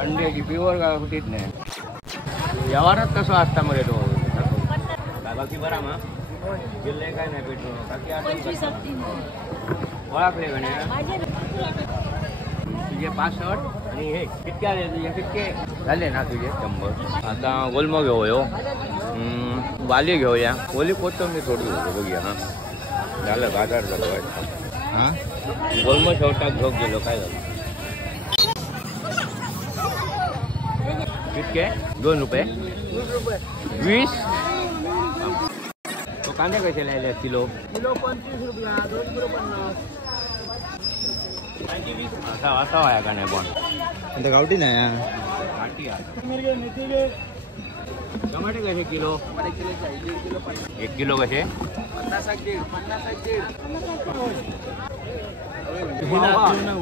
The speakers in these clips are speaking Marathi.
अंड्याची प्युअर गावठीच नाही. व्यवहारात कसं असता मग तो बाकी बरा मग जिल्हे काय नाही पेट्रोल बाकी ओळखले म्हणे तुझे 65 आणि हे कितके आले तुझे कितके झाले ना तुझे 100. आता गोलमो घेऊया वाली घेऊया ओली कोथंबीर थोडी बघूया. हा झालं बाजार झालं हा गोलमो शेवटात घेऊन गेलो काय झालं कितके 2 रुपये 20. तो कांदे कसे लायले किलो 25 रुपया 2 किलो 50. असा व्हाया का नाही पण गावठी नाही टमाटे कसे किलो 1 किलो कसे 50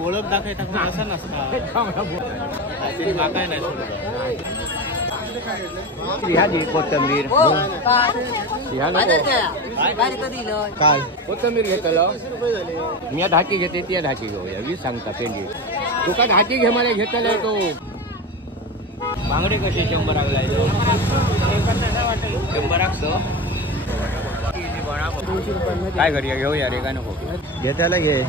ओळख दाखवायचा असं नसतं काय नाही कोथंबीर काय कोथंबीर घेतलं मी ढाकी घेते ती ढाकी घेऊया 20 सांगता पेंडी तुका ढाकी घे मला घेतलं तो. बांगडे कसे 100 लागलाय 100 काय करूया घेऊया रे काय नको घेतायला घे.